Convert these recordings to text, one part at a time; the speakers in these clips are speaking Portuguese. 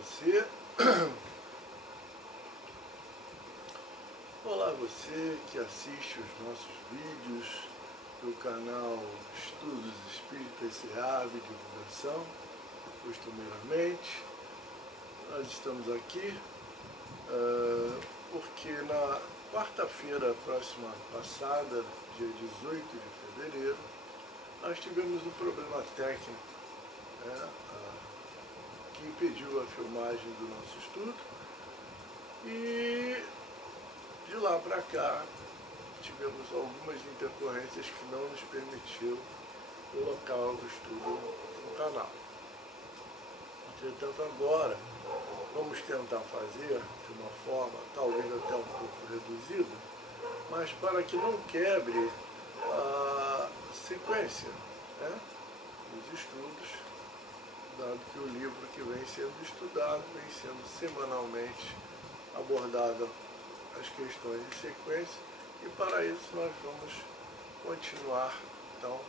você. Olá você que assiste os nossos vídeos do canal Estudos Espíritas SEAB Divulgação. Costumeiramente, nós estamos aqui porque na quarta-feira próxima passada, dia 18 de fevereiro, nós tivemos um problema técnico, que impediu a filmagem do nosso estudo, e de lá para cá tivemos algumas intercorrências que não nos permitiram colocar o estudo no canal. Entretanto, agora vamos tentar fazer de uma forma talvez até um pouco reduzida, mas para que não quebre a sequência dos estudos, dado que o livro que vem sendo estudado vem sendo semanalmente abordado as questões em sequência, e para isso nós vamos continuar. Então,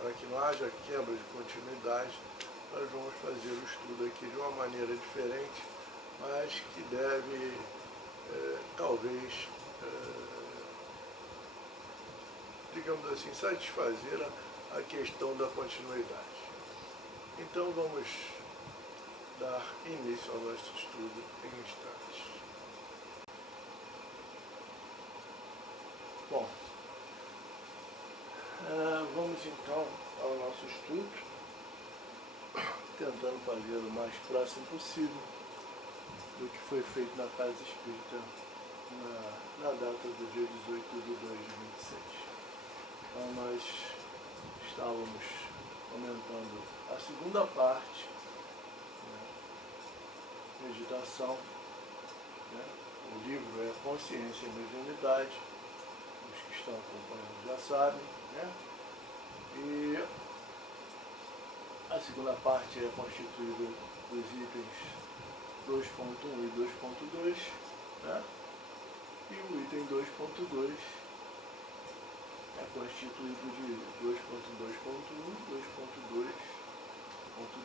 para que não haja quebra de continuidade, nós vamos fazer o estudo aqui de uma maneira diferente, mas que deve talvez, digamos assim, satisfazer a questão da continuidade. Então vamos dar início ao nosso estudo em instantes. Bom, vamos então ao nosso estudo, tentando fazer o mais próximo possível do que foi feito na Casa Espírita na data do dia 18 de 2 de 26. Então nós estávamos comentando a segunda parte, meditação, o livro é Consciência e Mediunidade, os que estão acompanhando já sabem, e a segunda parte é constituída dos itens 2.1 e 2.2, e o item 2.2 é constituído de 2.2.1, 2.2.2,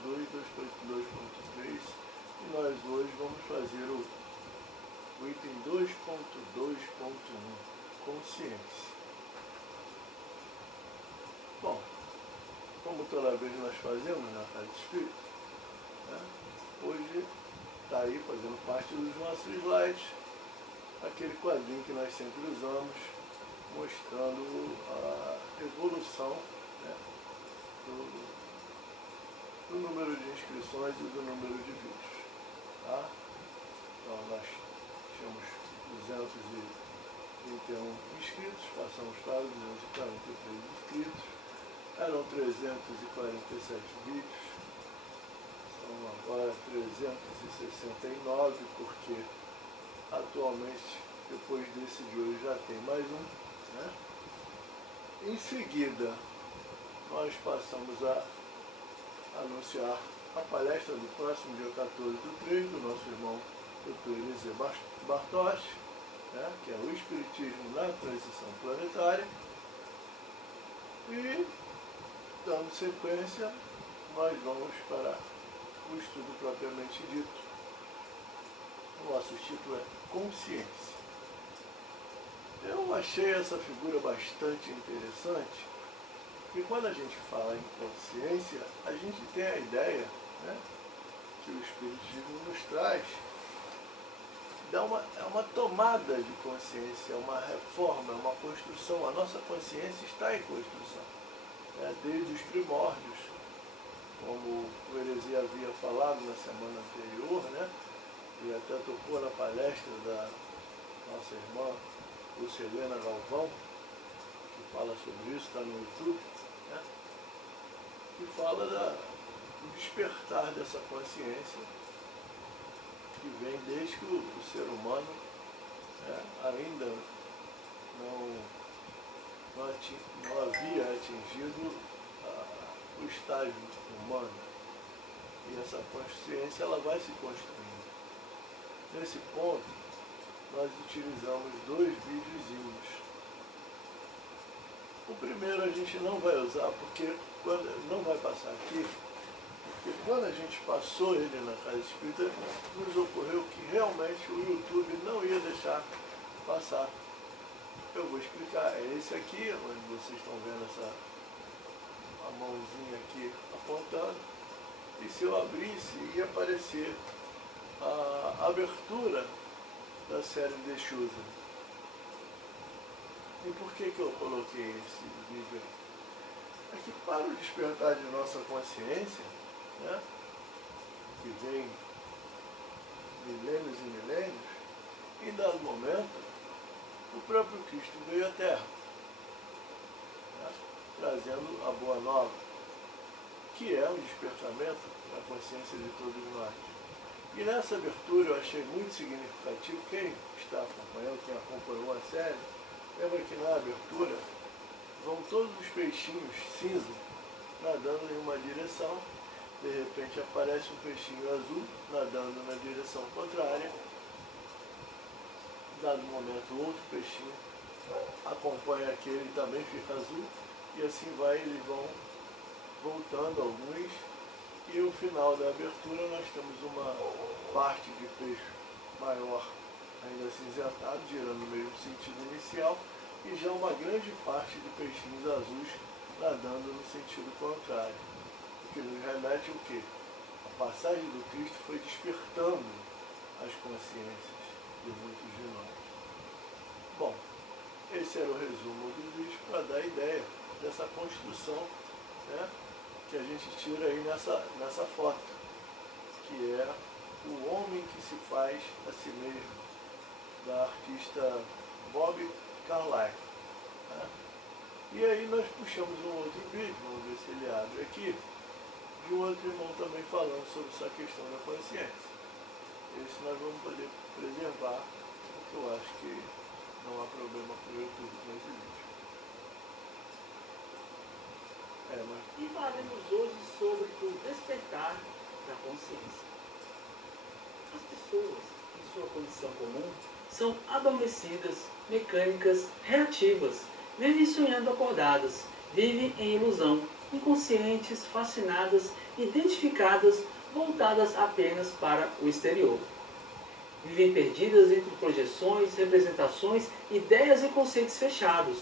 2.2.3, e nós hoje vamos fazer o item 2.2.1, consciência. Bom, como toda vez nós fazemos na Casa Espírita, hoje está aí fazendo parte dos nossos slides, aquele quadrinho que nós sempre usamos, mostrando a evolução do número de inscrições e do número de vídeos. Então nós tínhamos 231 inscritos, passamos para 243 inscritos, eram 347 vídeos, são agora 369, porque atualmente, depois desse de hoje, já tem mais um. Em seguida, nós passamos a anunciar a palestra do próximo dia 14/3 do nosso irmão Dr. Eliseu Bartosz, que é o Espiritismo na Transição Planetária. E, dando sequência, nós vamos para o estudo propriamente dito. O nosso título é Consciência. Eu achei essa figura bastante interessante, porque quando a gente fala em consciência, a gente tem a ideia que o Espiritismo nos traz, é uma tomada de consciência, é uma reforma, é uma construção. A nossa consciência está em construção, desde os primórdios, como o Heresia havia falado na semana anterior, e até tocou na palestra da nossa irmã Lucilena Galvão, que fala sobre isso, está no YouTube, que fala do despertar dessa consciência, que vem desde que o ser humano ainda não havia atingido o estágio humano. E essa consciência ela vai se construindo. Nesse ponto, nós utilizamos 2 videozinhos. O primeiro a gente não vai usar, porque não vai passar aqui, porque quando a gente passou ele na casa espírita, nos ocorreu que realmente o YouTube não ia deixar passar. Eu vou explicar, é esse aqui, onde vocês estão vendo a mãozinha aqui apontando, e se eu abrisse, ia aparecer a abertura da série The Chosen. E por que eu coloquei esse vídeo aí? É que para o despertar de nossa consciência, né, que vem milênios e milênios, em dado momento, o próprio Cristo veio à Terra, né, trazendo a Boa Nova, que é um despertamento da consciência de todos nós. E nessa abertura eu achei muito significativo, quem está acompanhando, quem acompanhou a série, lembra que na abertura vão todos os peixinhos cinza nadando em uma direção, de repente aparece um peixinho azul nadando na direção contrária, dado momento outro peixinho acompanha aquele e também fica azul, e assim vai, eles vão voltando alguns, e no final da abertura nós temos uma parte de peixe maior ainda acinzentado, girando no mesmo sentido inicial, e já uma grande parte de peixinhos azuis nadando no sentido contrário. O que nos remete o quê? A passagem do Cristo foi despertando as consciências de muitos de nós. Bom, esse era o resumo do vídeo para dar ideia dessa construção, né, que a gente tira aí nessa foto, que é o homem que se faz a si mesmo, da artista Bob Carlyle. Né? E aí nós puxamos um outro vídeo, vamos ver se ele abre aqui, de um outro irmão também falando sobre essa questão da consciência. Esse nós vamos poder preservar, porque eu acho que não há problema com o YouTube nesse vídeo. E falaremos hoje sobre o despertar da consciência. As pessoas, em sua condição comum, são adormecidas, mecânicas, reativas, vivem sonhando acordadas, vivem em ilusão, inconscientes, fascinadas, identificadas, voltadas apenas para o exterior. Vivem perdidas entre projeções, representações, ideias e conceitos fechados.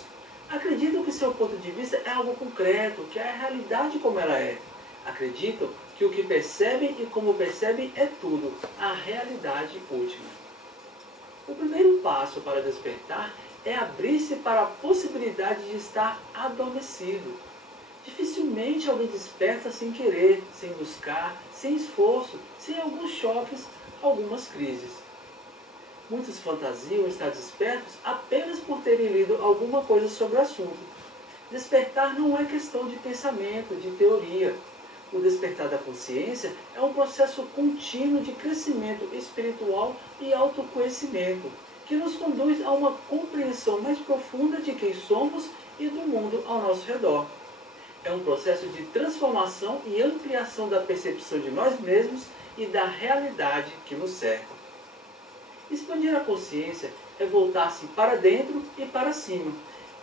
Acreditam que seu ponto de vista é algo concreto, que é a realidade como ela é. Acreditam que o que percebem e como percebem é tudo, a realidade última. O primeiro passo para despertar é abrir-se para a possibilidade de estar adormecido. Dificilmente alguém desperta sem querer, sem buscar, sem esforço, sem alguns choques, algumas crises. Muitos fantasiam estar despertos apenas por terem lido alguma coisa sobre o assunto. Despertar não é questão de pensamento, de teoria. O despertar da consciência é um processo contínuo de crescimento espiritual e autoconhecimento, que nos conduz a uma compreensão mais profunda de quem somos e do mundo ao nosso redor. É um processo de transformação e ampliação da percepção de nós mesmos e da realidade que nos cerca. Expandir a consciência é voltar-se para dentro e para cima.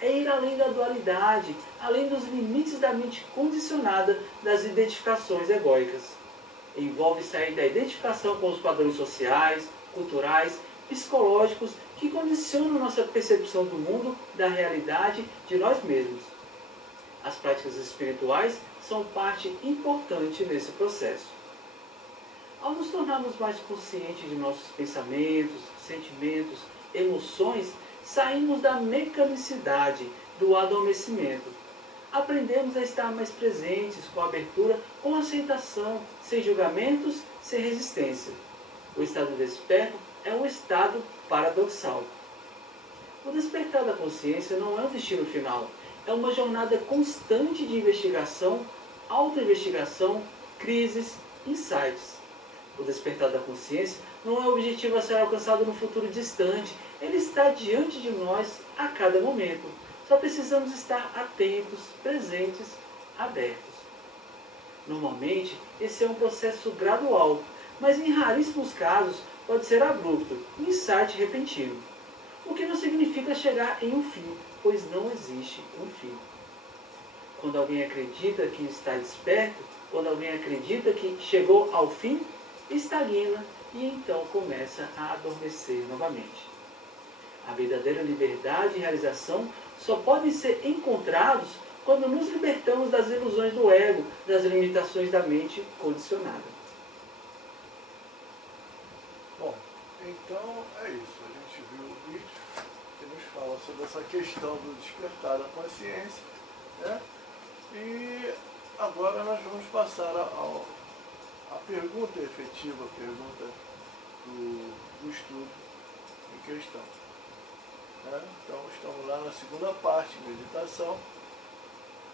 É ir além da dualidade, além dos limites da mente condicionada das identificações egóicas. Envolve sair da identificação com os padrões sociais, culturais, psicológicos que condicionam nossa percepção do mundo, da realidade, de nós mesmos. As práticas espirituais são parte importante nesse processo. Ao nos tornarmos mais conscientes de nossos pensamentos, sentimentos, emoções, saímos da mecanicidade, do adormecimento. Aprendemos a estar mais presentes, com abertura, com aceitação, sem julgamentos, sem resistência. O estado desperto é um estado paradoxal. O despertar da consciência não é um destino final, é uma jornada constante de investigação, autoinvestigação, crises, insights. O despertar da consciência não é um objetivo a ser alcançado no futuro distante, ele está diante de nós a cada momento. Só precisamos estar atentos, presentes, abertos. Normalmente, esse é um processo gradual, mas em raríssimos casos pode ser abrupto, um insight repentino. O que não significa chegar em um fim, pois não existe um fim. Quando alguém acredita que está desperto, quando alguém acredita que chegou ao fim, estagna e então começa a adormecer novamente. A verdadeira liberdade e realização só podem ser encontrados quando nos libertamos das ilusões do ego, das limitações da mente condicionada. Bom, então é isso. A gente viu o vídeo que nos fala sobre essa questão do despertar da consciência, né? E agora nós vamos passar a pergunta efetiva, a pergunta do estudo em questão. Né? Então estamos lá na segunda parte, meditação,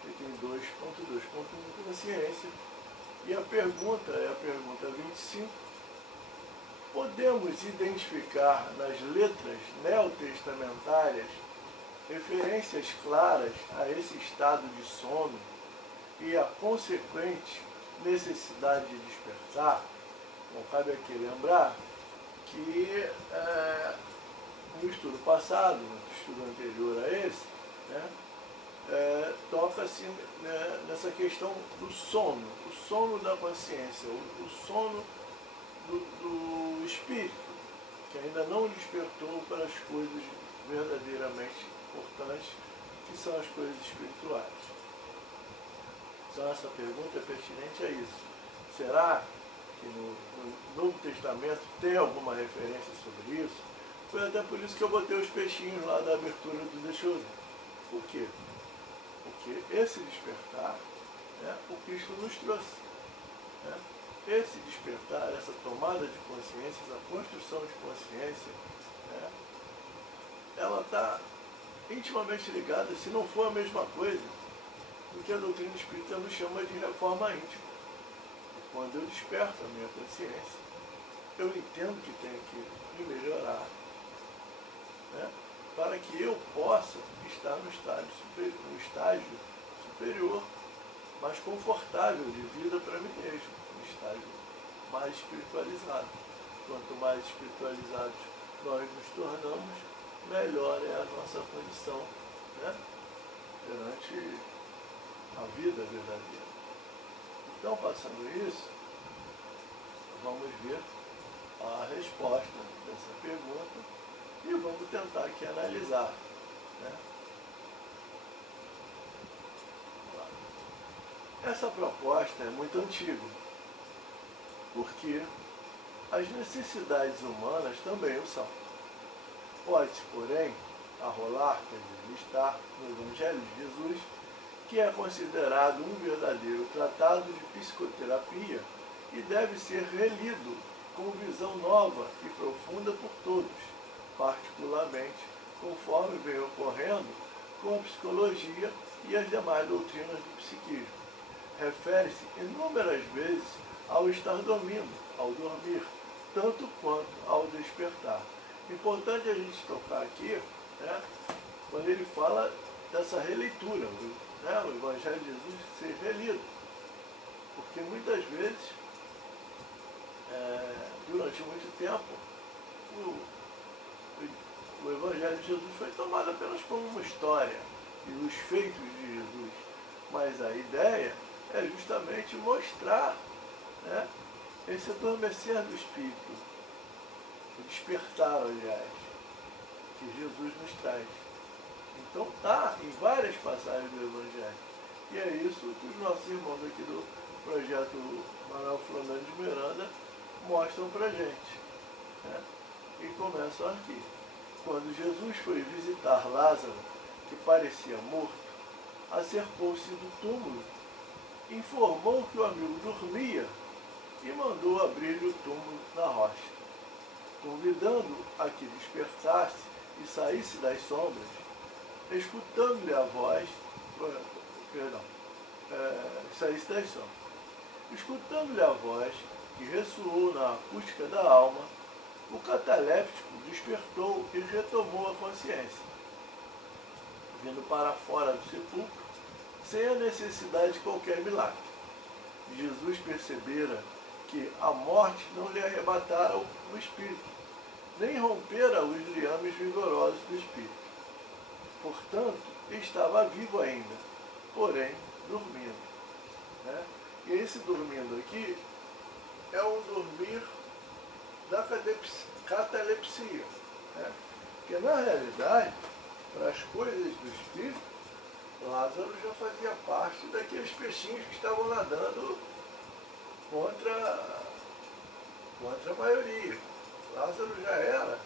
item 2.2.1, consciência, e a pergunta é a pergunta 25. Podemos identificar nas letras neotestamentárias referências claras a esse estado de sono e a consequente necessidade de despertar? Bom, cabe aqui lembrar que no estudo passado, no estudo anterior a esse, né, toca-se, né, nessa questão do sono, o sono da consciência, o sono do espírito, que ainda não despertou para as coisas verdadeiramente importantes, que são as coisas espirituais. Então essa pergunta é pertinente a isso. Será que no Novo Testamento tem alguma referência sobre isso? Foi até por isso que eu botei os peixinhos lá da abertura do Deixa eu ver. Por quê? Porque esse despertar, né, o Cristo nos trouxe. Né? Esse despertar, essa tomada de consciência, essa construção de consciência, né, ela está intimamente ligada, se não for a mesma coisa, do que a doutrina espírita nos chama de reforma íntima. Quando eu desperto a minha consciência, eu entendo que tenho que me melhorar, né, para que eu possa estar no estágio superior, mais confortável de vida para mim mesmo, no estágio mais espiritualizado. Quanto mais espiritualizados nós nos tornamos, melhor é a nossa condição, né, perante a vida verdadeira. Então, passando isso, vamos ver a resposta dessa pergunta e vamos tentar aqui analisar. Né? Essa proposta é muito antiga, porque as necessidades humanas também o são. Pode-se, porém, arrolar, quer dizer, listar no Evangelho de Jesus, que é considerado um verdadeiro tratado de psicoterapia e deve ser relido com visão nova e profunda por todos, particularmente conforme vem ocorrendo com a psicologia e as demais doutrinas do psiquismo. Refere-se inúmeras vezes ao estar dormindo, ao dormir, tanto quanto ao despertar. Importante a gente tocar aqui, né, quando ele fala dessa releitura, né, o Evangelho de Jesus ser relido. Porque muitas vezes, durante muito tempo, o Evangelho de Jesus foi tomado apenas como uma história e os feitos de Jesus. Mas a ideia é justamente mostrar, né, esse adormecer do Espírito, o despertar, aliás, que Jesus nos traz. Então está em várias passagens do Evangelho. E é isso que os nossos irmãos aqui do projeto Manuel Flamengo de Miranda mostram para a gente. Né? E começam aqui. Quando Jesus foi visitar Lázaro, que parecia morto, acercou-se do túmulo, informou que o amigo dormia e mandou abrir-lhe o túmulo na rocha. Convidando-o a que despertasse e saísse das sombras, escutando-lhe a voz, saísse das sombras, escutando-lhe a voz que ressoou na acústica da alma, o cataléptico despertou e retomou a consciência, vindo para fora do sepulcro, sem a necessidade de qualquer milagre. Jesus percebera que a morte não lhe arrebatara o espírito, nem rompera os liames vigorosos do espírito. Portanto, estava vivo ainda, porém dormindo. Né? E esse dormindo aqui é um dormir da catalepsia. Né? Porque na realidade, para as coisas do espírito, Lázaro já fazia parte daqueles peixinhos que estavam nadando contra a maioria. Lázaro já era,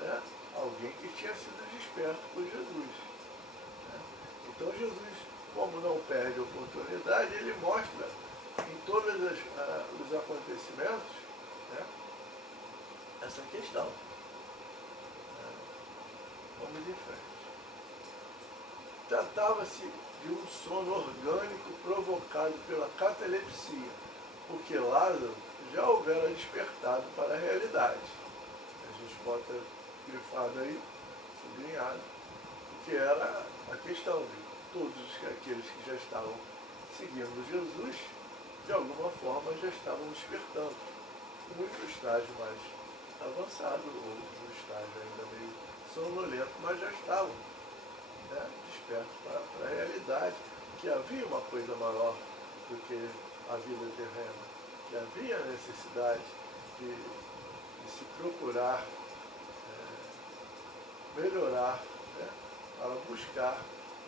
né, alguém que tinha sido desperto por Jesus. Né? Então Jesus, como não perde a oportunidade, ele mostra em todos os acontecimentos, né, essa questão. Vamos em frente. Tratava-se de um sono orgânico provocado pela catalepsia, porque Lázaro já houvera despertado para a realidade. A gente bota grifado aí, sublinhado, que era a questão de todos aqueles que já estavam seguindo Jesus, de alguma forma já estavam despertando. Uns no estágio mais avançado, ou no estágio ainda meio sonolento, mas já estavam, né, despertos para a realidade, que havia uma coisa maior do que a vida terrena, que havia a necessidade de se procurar melhorar, né, para buscar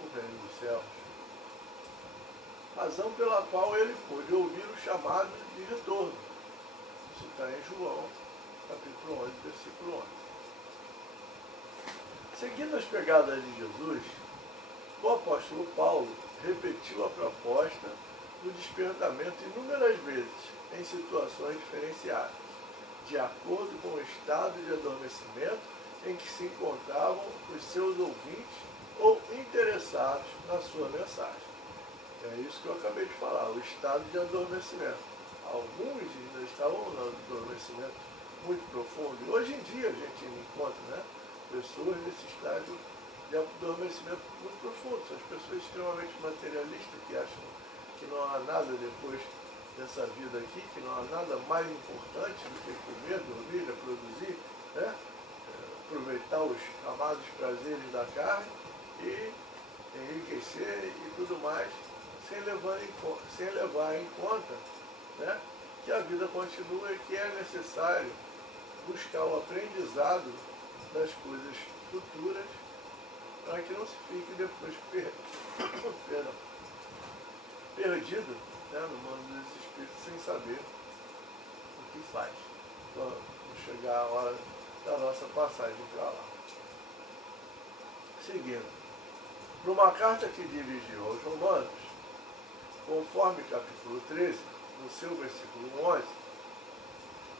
o reino dos céus. Razão pela qual ele pôde ouvir o chamado de retorno. Isso está em João, capítulo 11, versículo 11. Seguindo as pegadas de Jesus, o apóstolo Paulo repetiu a proposta do despertamento inúmeras vezes, em situações diferenciadas, de acordo com o estado de adormecimento em que se encontravam os seus ouvintes ou interessados na sua mensagem. É isso que eu acabei de falar, o estado de adormecimento. Alguns ainda estavam no adormecimento muito profundo, e hoje em dia a gente encontra, né, pessoas nesse estágio de adormecimento muito profundo. São as pessoas extremamente materialistas, que acham que não há nada depois dessa vida aqui, que não há nada mais importante do que comer, dormir, reproduzir, né? Aproveitar os amados prazeres da carne e enriquecer e tudo mais, sem levar em conta, né, que a vida continua e que é necessário buscar o aprendizado das coisas futuras para que não se fique depois perdido, né, no mundo dos espíritos sem saber o que faz quando chegar a hora da nossa passagem para lá. Seguindo, numa carta que dirigiu aos Romanos, conforme capítulo 13, no seu versículo 11,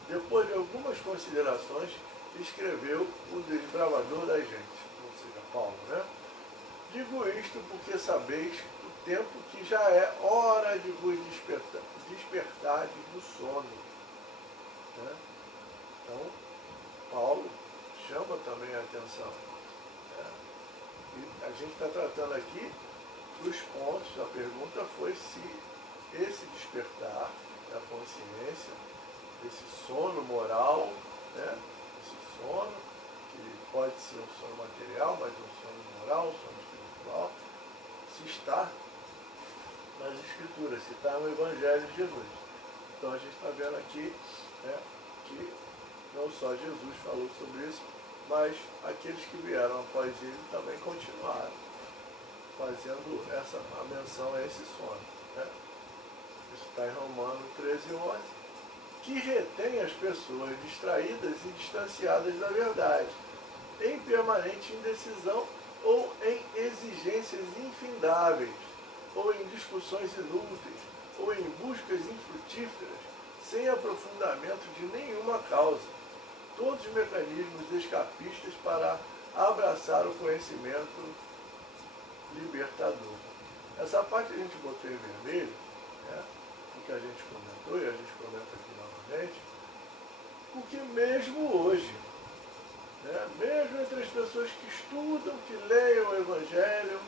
depois de algumas considerações, escreveu o desbravador da gente, ou seja, Paulo, né? Digo isto porque sabeis o tempo que já é hora de vos despertardes do sono. Né? Então, Paulo chama também a atenção. Né? E a gente está tratando aqui dos pontos. A pergunta foi se esse despertar da consciência, esse sono moral, né? Esse sono, que pode ser um sono material, mas um sono moral, um sono espiritual, se está nas Escrituras, se está no Evangelho de Jesus. Então a gente está vendo aqui, né, que não só Jesus falou sobre isso, mas aqueles que vieram após ele também continuaram fazendo a menção a esse sono. Né? Isso está em Romanos 13, 11, que retém as pessoas distraídas e distanciadas da verdade, em permanente indecisão ou em exigências infindáveis, ou em discussões inúteis, ou em buscas infrutíferas, sem aprofundamento de nenhuma causa. Todos os mecanismos escapistas para abraçar o conhecimento libertador. Essa parte a gente botou em vermelho, né, o que a gente comentou, e a gente comenta aqui novamente, porque mesmo hoje, né, mesmo entre as pessoas que estudam, que leem o Evangelho,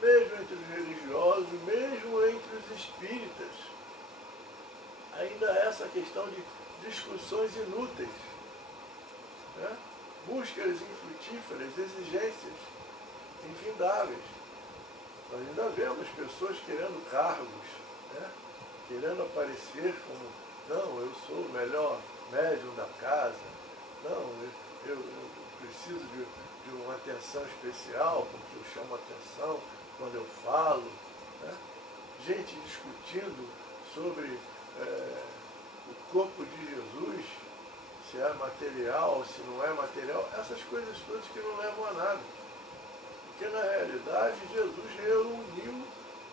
mesmo entre os religiosos, mesmo entre os espíritas, ainda há essa questão de discussões inúteis, né? Buscas infrutíferas, exigências infindáveis. Nós ainda vemos pessoas querendo cargos, né? Querendo aparecer como, não, eu sou o melhor médium da casa, não, eu preciso de uma atenção especial, porque eu chamo atenção quando eu falo, né? Gente discutindo sobre o corpo de Jesus, se é material, se não é material, essas coisas todas que não levam a nada. Porque na realidade Jesus reuniu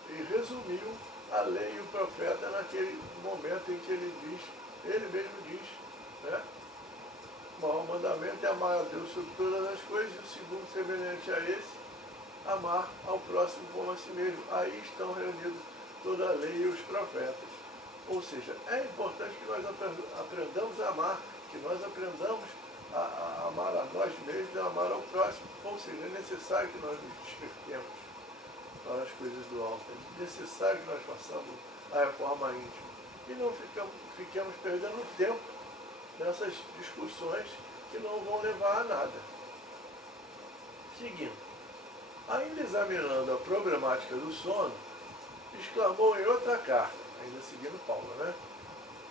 e resumiu a lei e o profeta naquele momento em que ele mesmo diz, né? O maior mandamento é amar a Deus sobre todas as coisas, e o segundo, semelhante a esse, amar ao próximo como a si mesmo. Aí estão reunidos toda a lei e os profetas. Ou seja, é importante que nós aprendamos a amar, que nós aprendamos a amar a nós mesmos e a amar ao próximo. Ou seja, é necessário que nós nos despertemos para as coisas do alto. É necessário que nós façamos a reforma íntima. E não fiquemos perdendo tempo nessas discussões que não vão levar a nada. Seguindo. Ainda examinando a problemática do sono, exclamou em outra carta, ainda seguindo Paulo, né?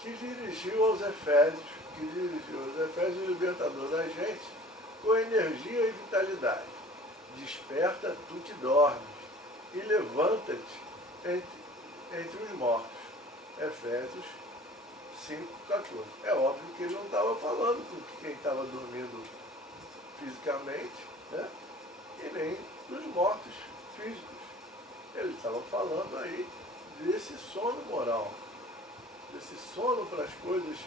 Que dirigiu aos Efésios, o libertador da gente, com energia e vitalidade. Desperta tu que dormes, e levanta-te entre os mortos. Efésios 5,14. É óbvio que ele não estava falando com quem estava dormindo fisicamente, né? E nem dos mortos físicos. Ele estava falando aí desse sono moral, desse sono para as coisas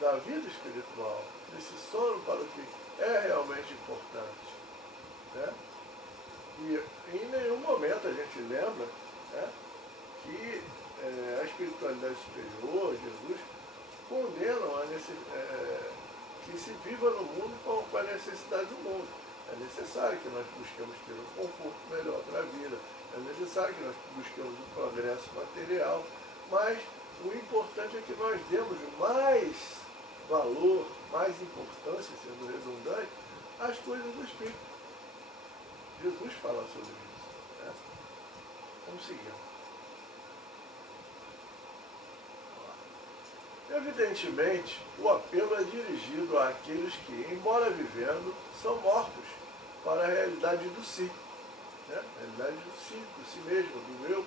da vida espiritual, desse sono para o que é realmente importante, né? E em nenhum momento a gente lembra, né, que a espiritualidade superior, Jesus, condenam que se viva no mundo com a necessidade do mundo. É necessário que nós busquemos ter um conforto melhor para a vida, é necessário que nós busquemos um progresso material, mas o importante é que nós demos mais valor, mais importância, sendo redundante, às coisas do Espírito. Jesus fala sobre isso, né? Vamos seguir. Evidentemente, o apelo é dirigido àqueles que, embora vivendo, são mortos para a realidade do si, né? A realidade do si mesmo, do eu,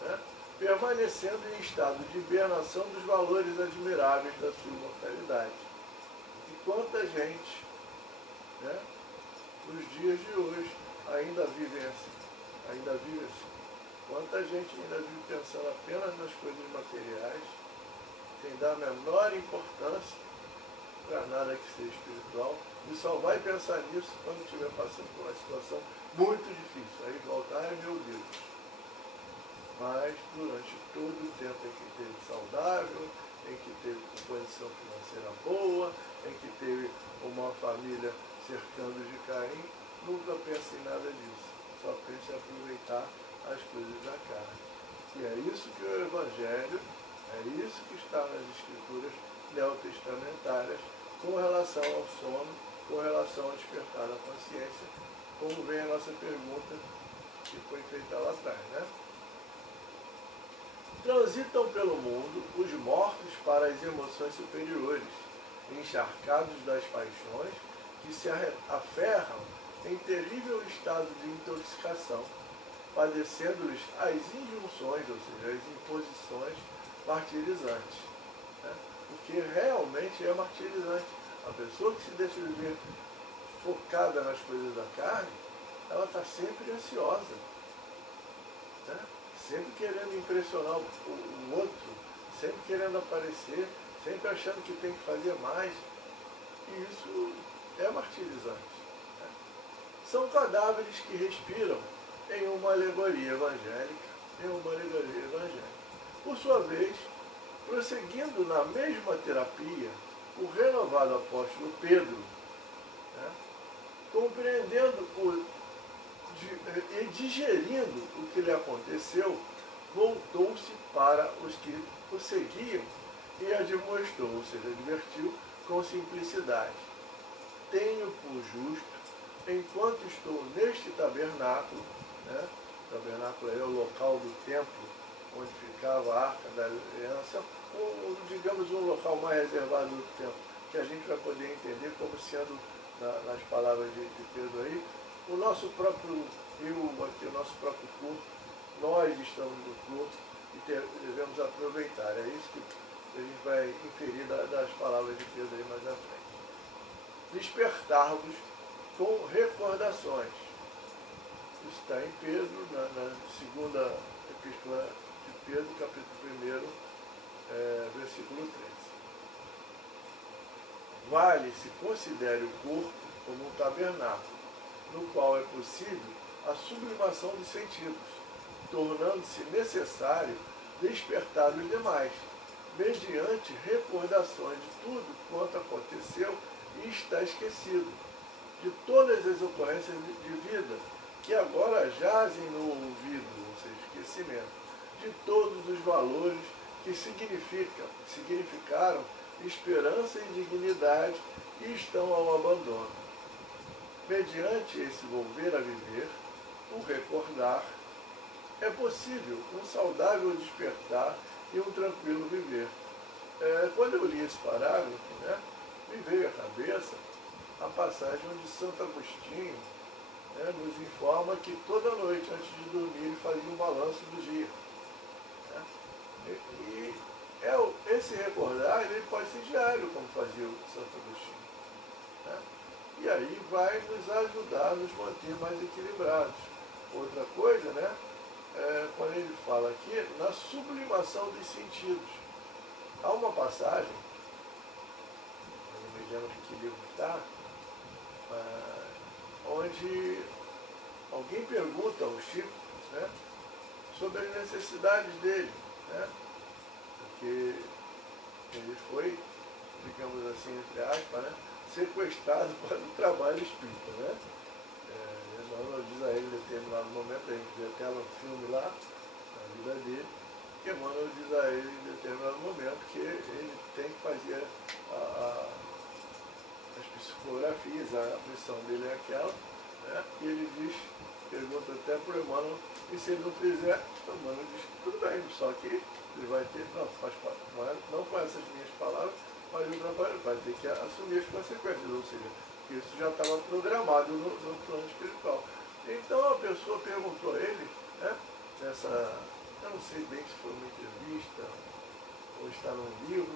né? Permanecendo em estado de hibernação dos valores admiráveis da sua imortalidade. E quanta gente, né, nos dias de hoje ainda vive assim. Quanta gente ainda vive pensando apenas nas coisas materiais, sem dar a menor importância para nada que seja espiritual, e só vai pensar nisso quando estiver passando por uma situação muito difícil. Aí volta, ai meu Deus. Mas durante todo o tempo em que teve saudável, em que teve condição financeira boa, em que teve uma família cercando de carinho, nunca pensa em nada disso. Só pensa em aproveitar as coisas da carne. E é isso que o Evangelho, é isso que está nas Escrituras neotestamentárias com relação ao sono, com relação ao despertar da consciência, como vem a nossa pergunta que foi feita lá atrás, né? Transitam pelo mundo os mortos para as emoções superiores, encharcados das paixões que se aferram em terrível estado de intoxicação, padecendo-lhes as injunções, ou seja, as imposições martirizantes, né? Porque realmente é martirizante. A pessoa que se deixa viver focada nas coisas da carne, ela está sempre ansiosa, né? Sempre querendo impressionar o outro, sempre querendo aparecer, sempre achando que tem que fazer mais. E isso é martirizante, né? São cadáveres que respiram em uma alegoria evangélica, Por sua vez, prosseguindo na mesma terapia, o renovado apóstolo Pedro, né, compreendendo e digerindo o que lhe aconteceu, voltou-se para os que o seguiam e admoestou, ou seja, advertiu com simplicidade. Tenho por justo, enquanto estou neste tabernáculo, né, tabernáculo é o local do templo, onde ficava a Arca da Aliança, ou digamos um local mais reservado do templo, que a gente vai poder entender como sendo, nas palavras de Pedro aí, o nosso próprio rio, aqui, o nosso próprio corpo, nós estamos no corpo e devemos aproveitar. É isso que a gente vai inferir das palavras de Pedro aí mais à frente. Despertar-vos com recordações. Isso está em Pedro, na segunda epístola de Pedro, capítulo 1, versículo 13. Vale se considere o corpo como um tabernáculo, no qual é possível a sublimação dos sentidos, tornando-se necessário despertar os demais, mediante recordações de tudo quanto aconteceu e está esquecido, de todas as ocorrências de vida que agora jazem no ouvido, ou seja, esquecimento, de todos os valores que significaram esperança e dignidade e estão ao abandono. Mediante esse volver a viver, o recordar, é possível um saudável despertar e um tranquilo viver. Quando eu li esse parágrafo, me veio à cabeça a passagem onde Santo Agostinho nos informa que toda noite, antes de dormir, ele fazia um balanço do dia. E esse recordar ele pode ser diário, como fazia o Santo Agostinho. E aí vai nos ajudar a nos manter mais equilibrados. Outra coisa, quando ele fala aqui, na sublimação dos sentidos. Há uma passagem, não me lembro de que livro está, onde alguém pergunta ao Chico sobre as necessidades dele, porque ele foi, digamos assim, entre aspas, sequestrado para o trabalho espírita. Emmanuel diz a ele em determinado momento, a gente vê até no filme lá, na vida dele, que Emmanuel diz a ele em determinado momento que ele tem que fazer as psicografias, a missão dele é aquela, e ele diz, pergunta até para o Emmanuel, e se ele não fizer, o Emmanuel diz que tudo bem, só que ele vai ter, não com essas minhas palavras, mas o trabalho vai ter que assumir as consequências, ou seja, isso já estava programado no plano espiritual. Então a pessoa perguntou a ele, eu não sei bem se foi uma entrevista ou está num livro,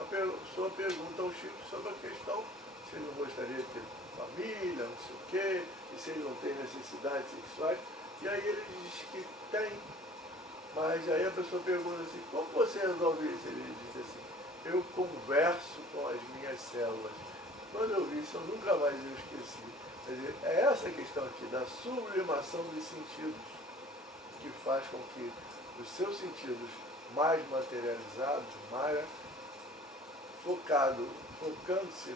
a pessoa pergunta ao Chico sobre a questão se ele não gostaria de ter família, não sei o quê, e se ele não tem necessidades sexuais, e aí ele diz que tem. Mas aí a pessoa pergunta assim, como você resolve isso? Ele diz assim, eu converso com as minhas células. Quando eu vi isso, eu nunca mais eu esqueci. Quer dizer, é essa questão aqui, da sublimação dos sentidos, que faz com que os seus sentidos mais materializados, mais focando-se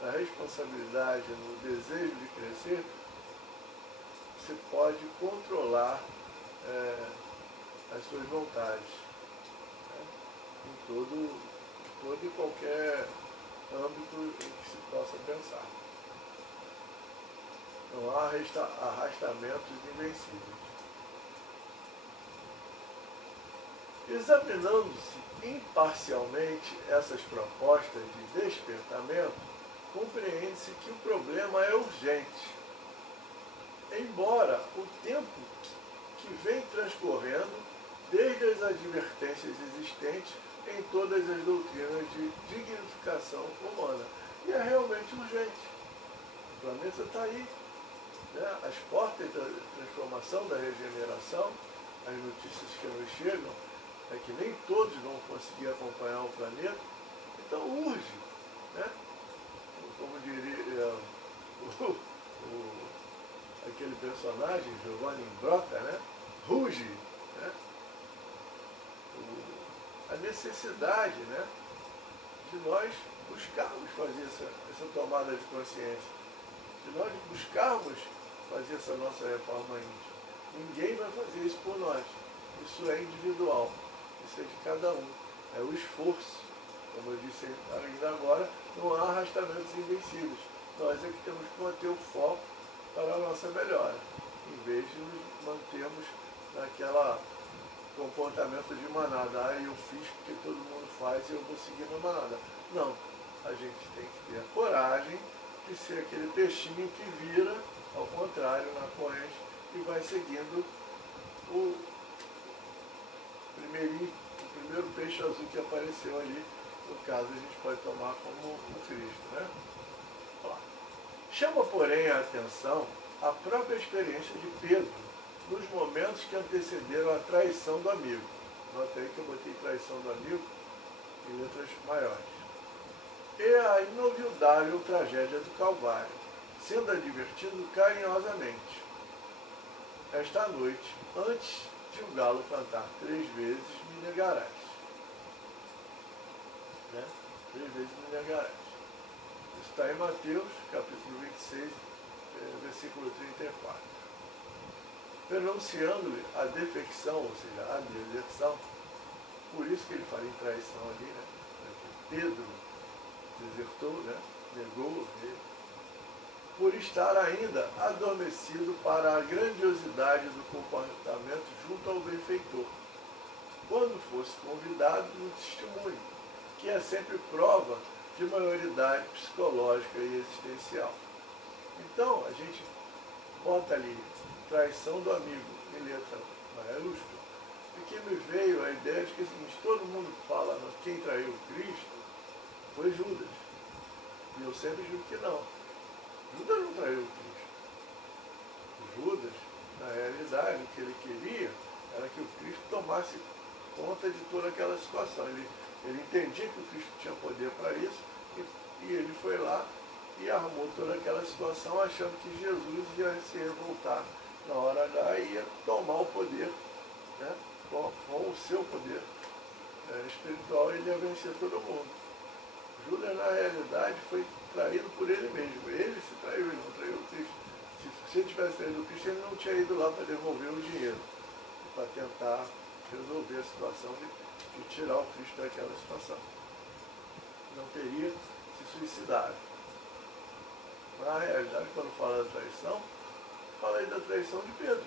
na responsabilidade, no desejo de crescer, você pode controlar as suas vontades, em todo e qualquer âmbito em que se possa pensar. Não há arrastamentos invencíveis. Examinando-se imparcialmente essas propostas de despertamento, compreende-se que o problema é urgente. Embora o tempo que vem transcorrendo desde as advertências existentes em todas as doutrinas de dignificação humana. E é realmente urgente. O planeta está aí. As portas da transformação, da regeneração, as notícias que nos chegam, é que nem todos vão conseguir acompanhar o planeta, então urge. Como diria aquele personagem, Giovanni Broca, ruge. A necessidade de nós buscarmos fazer essa tomada de consciência, de nós buscarmos fazer essa nossa reforma íntima. Ninguém vai fazer isso por nós. Isso é individual. Isso é de cada um. É o esforço. Como eu disse ainda agora, não há arrastamentos invencíveis. Nós é que temos que manter o foco para a nossa melhora, em vez de nos mantermos naquela comportamento de manada. Ah, eu fiz porque todo mundo faz e eu vou seguir na manada. Não, a gente tem que ter a coragem de ser aquele peixinho que vira, ao contrário, na corrente e vai seguindo o primeiro peixe azul que apareceu ali. No caso, a gente pode tomar como o Cristo, né? Ó. Chama, porém, a atenção a própria experiência de Pedro nos momentos que antecederam a traição do amigo. Nota aí que eu botei traição do amigo em letras maiores. E a inovildável tragédia do Calvário, sendo advertido carinhosamente: esta noite, antes de o galo cantar 3 vezes, me negarás. Né? 3 vezes me negarás. Isso está em Mateus, capítulo 26, versículo 34. Pronunciando-lhe a defecção, ou seja, a deserção, por isso que ele fala em traição ali, né? Pedro desertou, né? Negou ele, por estar ainda adormecido para a grandiosidade do comportamento junto ao benfeitor, quando fosse convidado no testemunho, que é sempre prova de maioridade psicológica e existencial. Então, a gente bota ali traição do amigo em letra maiúscula, porque me veio a ideia de que, assim, todo mundo fala quem traiu Cristo foi Judas. E eu sempre digo que não. Judas não traiu Cristo. Judas, na realidade, o que ele queria era que o Cristo tomasse conta de toda aquela situação. Ele entendia que o Cristo tinha poder para isso e ele foi lá e arrumou toda aquela situação achando que Jesus ia se revoltar na hora H e ia tomar o poder, né? Com o seu poder espiritual, ele ia vencer todo mundo. Judas, na realidade, foi traído por ele mesmo. Ele se traiu, ele não traiu o Cristo. Se ele tivesse traído o Cristo, ele não tinha ido lá para devolver o dinheiro, para tentar resolver a situação de tirar o Cristo daquela situação. Não teria se suicidado. Na realidade, quando fala da traição, fala aí da traição de Pedro.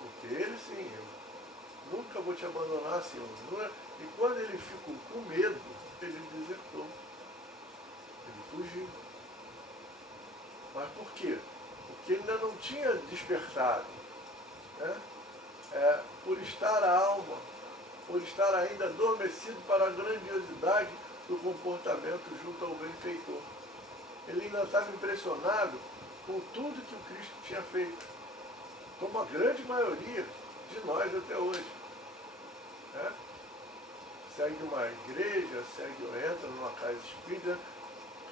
Porque ele sim, eu nunca vou te abandonar, Senhor. E quando ele ficou com medo, ele desertou. Ele fugiu. Mas por quê? Porque ele ainda não tinha despertado. Né? Por estar a alma, por estar ainda adormecido para a grandiosidade do comportamento junto ao benfeitor. Ele ainda estava impressionado com tudo que o Cristo tinha feito, como a grande maioria de nós até hoje. Né? Segue uma igreja, entra numa casa espírita,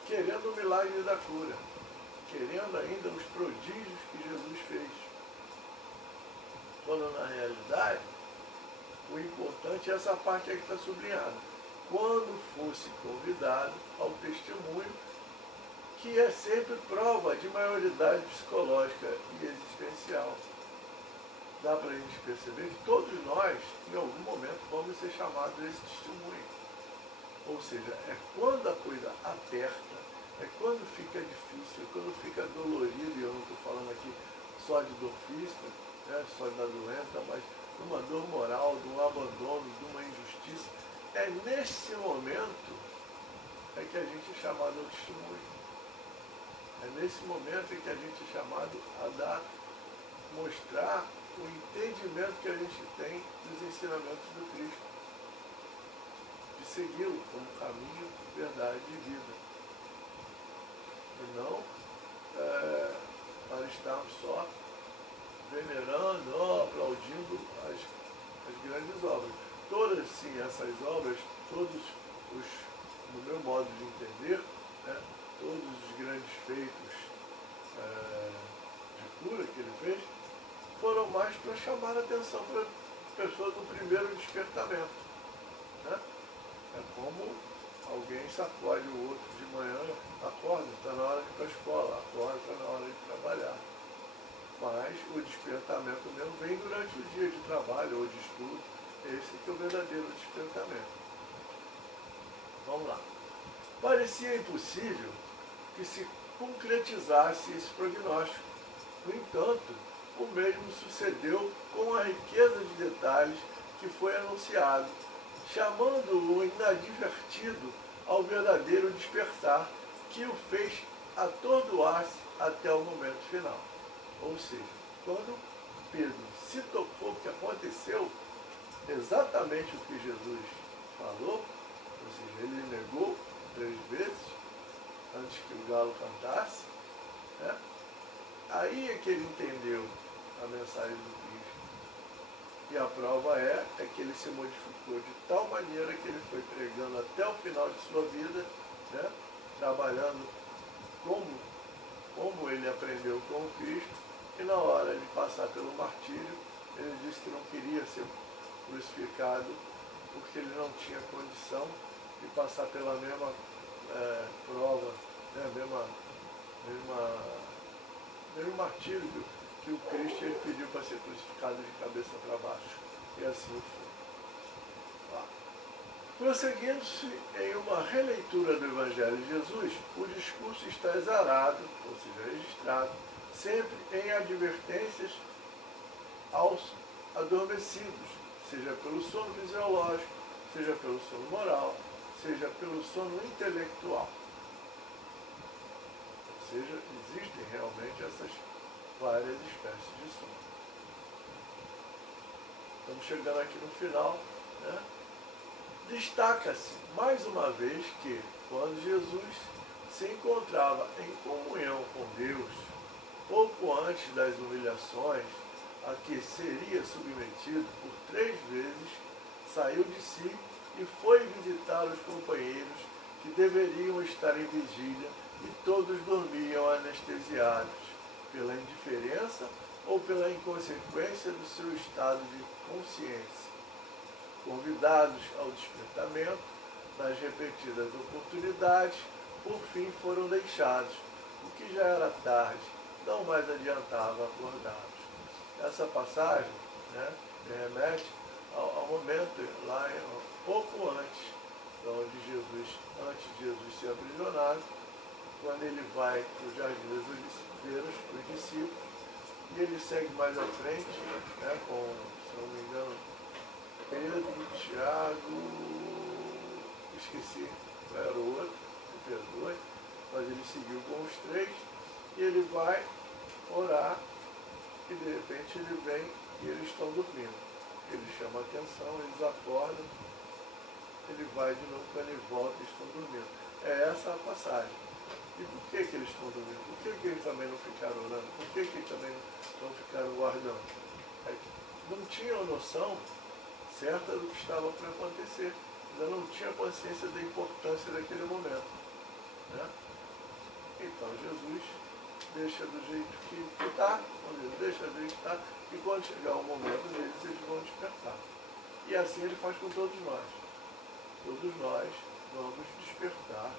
querendo o milagre da cura, querendo ainda os prodígios que Jesus fez. Quando na realidade, o importante é essa parte aí que está sublinhada. Quando fosse convidado ao testemunho, que é sempre prova de maioridade psicológica e existencial. Dá para a gente perceber que todos nós, em algum momento, vamos ser chamados a esse testemunho. Ou seja, é quando a coisa aperta, é quando fica difícil, é quando fica dolorido, e eu não estou falando aqui só de dor física, né, só da doença, mas de uma dor moral, de um abandono, de uma injustiça. É nesse momento que a gente é chamado ao testemunho. É nesse momento em que a gente é chamado a mostrar o entendimento que a gente tem dos ensinamentos do Cristo, de segui-lo como caminho, verdade e vida. E não para estarmos só venerando, aplaudindo as grandes obras. Todas, sim, essas obras, no meu modo de entender, né, todos os grandes feitos de cura que ele fez, foram mais para chamar a atenção para a pessoa do primeiro despertamento. Né? É como alguém sacode o outro de manhã, acorda, está na hora de ir para a escola, acorda, está na hora de trabalhar. Mas o despertamento mesmo vem durante o dia de trabalho ou de estudo. Esse que é o verdadeiro despertamento. Vamos lá. Parecia impossível que se concretizasse esse prognóstico. No entanto, o mesmo sucedeu com a riqueza de detalhes que foi anunciado, chamando o inadvertido ao verdadeiro despertar que o fez atordoar-se até o momento final. Ou seja, quando Pedro se tocou que aconteceu exatamente o que Jesus falou, ou seja, ele negou 3 vezes antes que o galo cantasse, né? Aí é que ele entendeu a mensagem do Cristo. E a prova é que ele se modificou de tal maneira que ele foi pregando até o final de sua vida, né? Trabalhando como ele aprendeu com o Cristo, que na hora de passar pelo martírio, ele disse que não queria ser crucificado, porque ele não tinha condição de passar pela mesma prova, né? mesmo martírio que o Cristo ele pediu para ser crucificado de cabeça para baixo. E assim foi. Prosseguindo-se em uma releitura do Evangelho de Jesus, o discurso está exarado, ou seja, registrado, sempre em advertências aos adormecidos, seja pelo sono fisiológico, seja pelo sono moral, seja pelo sono intelectual. Ou seja, existem realmente essas várias espécies de sono. Estamos chegando aqui no final, né? Destaca-se mais uma vez que, quando Jesus se encontrava em comunhão com Deus, pouco antes das humilhações a que seria submetido por 3 vezes, saiu de si e foi visitar os companheiros que deveriam estar em vigília e todos dormiam anestesiados pela indiferença ou pela inconsequência do seu estado de consciência. Convidados ao despertamento, nas repetidas oportunidades, por fim foram deixados, o que já era tarde, não mais adiantava acordá-los. Essa passagem, né, remete ao momento lá pouco antes, antes de Jesus ser aprisionado, quando ele vai para o Jardim das Oliveiras, os discípulos, e ele segue mais à frente, né, com, se não me engano, Pedro, Tiago, esqueci qual era o outro, me perdoe, mas ele seguiu com os 3, e ele vai orar, e de repente ele vem e eles estão dormindo. Ele chama a atenção, eles acordam, ele vai de novo, quando ele volta, eles estão dormindo. É essa a passagem. E por que eles estão dormindo? Por que eles também não ficaram orando? Por que eles também não ficaram guardando? Não tinham noção certa do que estava para acontecer. Ainda não tinha consciência da importância daquele momento, né? Então Jesus deixa do jeito que está, deixa do jeito que está, e quando chegar o momento deles, eles vão despertar. E assim ele faz com todos nós. Todos nós vamos despertar,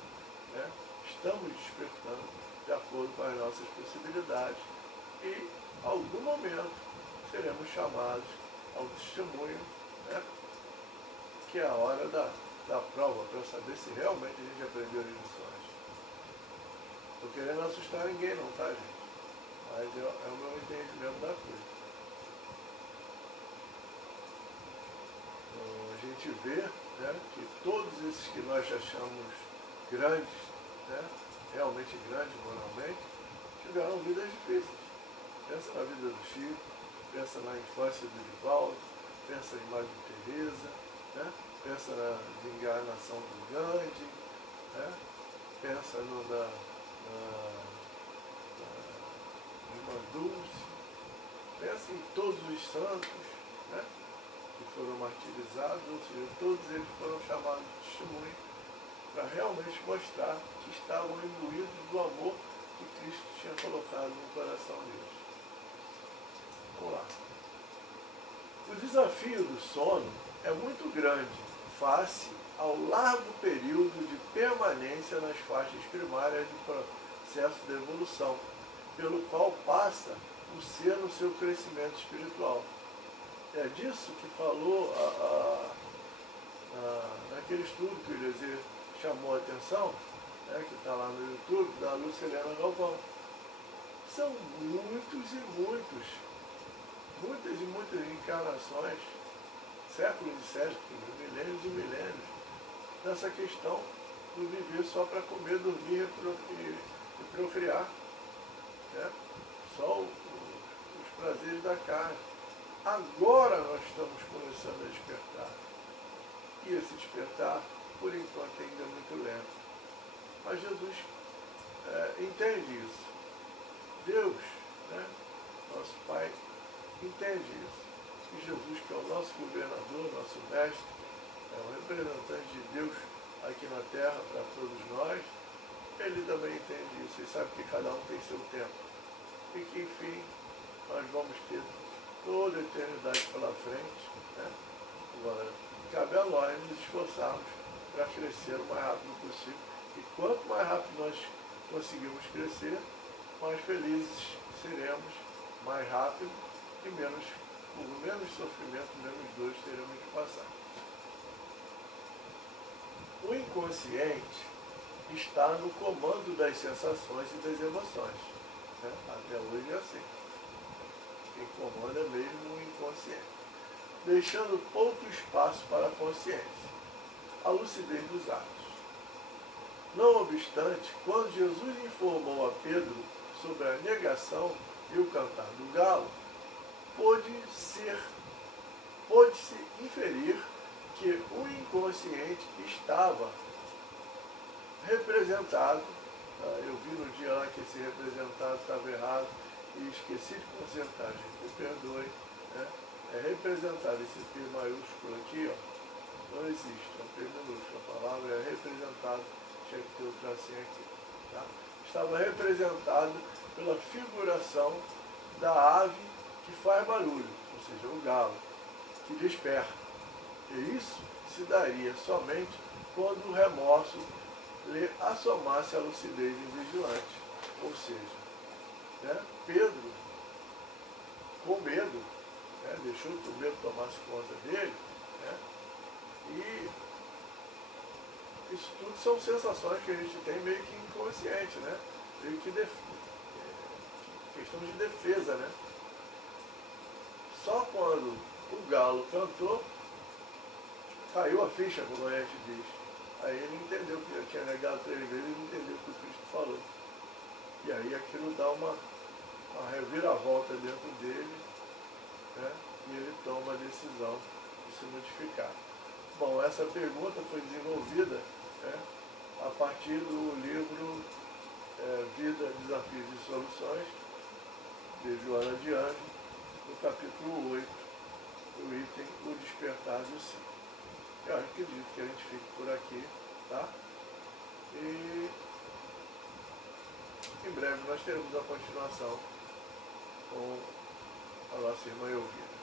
né? Estamos despertando de acordo com as nossas possibilidades e, em algum momento, seremos chamados ao testemunho, né? Que é a hora da prova, para saber se realmente a gente aprendeu as lições. Estou querendo assustar ninguém não, tá, gente? Mas é o meu entendimento da coisa. A gente vê, né, que todos esses que nós achamos grandes, né, realmente grandes moralmente, tiveram vidas difíceis. Pensa na vida do Chico, pensa na infância do Divaldo, pensa em Madre Teresa, né, pensa na desencarnação do Gandhi, né, pensa na Irmã Dulce, pensa em todos os santos, né, que foram martirizados, ou seja, todos eles foram chamados de testemunho para realmente mostrar que estavam imbuídos do amor que Cristo tinha colocado no coração deles. Vamos lá. O desafio do sono é muito grande face ao largo período de permanência nas faixas primárias do processo de evolução, pelo qual passa o ser no seu crescimento espiritual. É disso que falou naquele estudo que o Eliezer chamou a atenção, né, que está lá no YouTube, da Lucilena Galvão. São muitos e muitos muitas e muitas encarnações, séculos e séculos, milênios e milênios, nessa questão do viver só para comer, dormir e procriar, né? Só os prazeres da carne. Agora nós estamos começando a despertar. E esse despertar, por enquanto, ainda é muito lento. Mas Jesus entende isso. Deus, né, nosso Pai, entende isso. E Jesus, que é o nosso governador, nosso mestre, é o representante de Deus aqui na Terra para todos nós, ele também entende isso. Ele sabe que cada um tem seu tempo. E que, enfim, nós vamos ter toda a eternidade pela frente, né? Agora, cabe a nós nos esforçarmos para crescer o mais rápido possível. E quanto mais rápido nós conseguimos crescer, mais felizes seremos, mais rápido e por menos sofrimento, menos dores teremos que passar. O inconsciente está no comando das sensações e das emoções, né? Até hoje é assim. Quem comanda mesmo o inconsciente, deixando pouco espaço para a consciência, a lucidez dos atos. Não obstante, quando Jesus informou a Pedro sobre a negação e o cantar do galo, pôde-se inferir que o inconsciente estava representado. Eu vi no dia lá que esse representado estava errado e esqueci de consertar, gente, me perdoe, né? É representado, esse P maiúsculo aqui, ó, não existe, é um P minúsculo, a palavra é representado, tinha que ter o tracinho aqui, tá? Estava representado pela figuração da ave que faz barulho, ou seja, o galo, que desperta. E isso se daria somente quando o remorso lhe assomasse a lucidez invigilante. Ou seja, né, Pedro, com medo, né, deixou que o medo tomasse conta dele, né, e isso tudo são sensações que a gente tem meio que inconsciente, né, meio que questão de defesa, né. Só quando o galo cantou, caiu a ficha, como a gente diz. Aí ele entendeu que ele tinha negado 3 vezes, ele entendeu o que o Cristo falou. E aí aquilo dá uma reviravolta dentro dele, né? E ele toma a decisão de se modificar. Bom, essa pergunta foi desenvolvida, né, a partir do livro Vida, Desafios e Soluções, de Joana de Anjos, no capítulo 8, o item O Despertar do Si. Eu acredito que a gente fique por aqui, tá? E em breve nós teremos a continuação com a nossa irmã Elvira.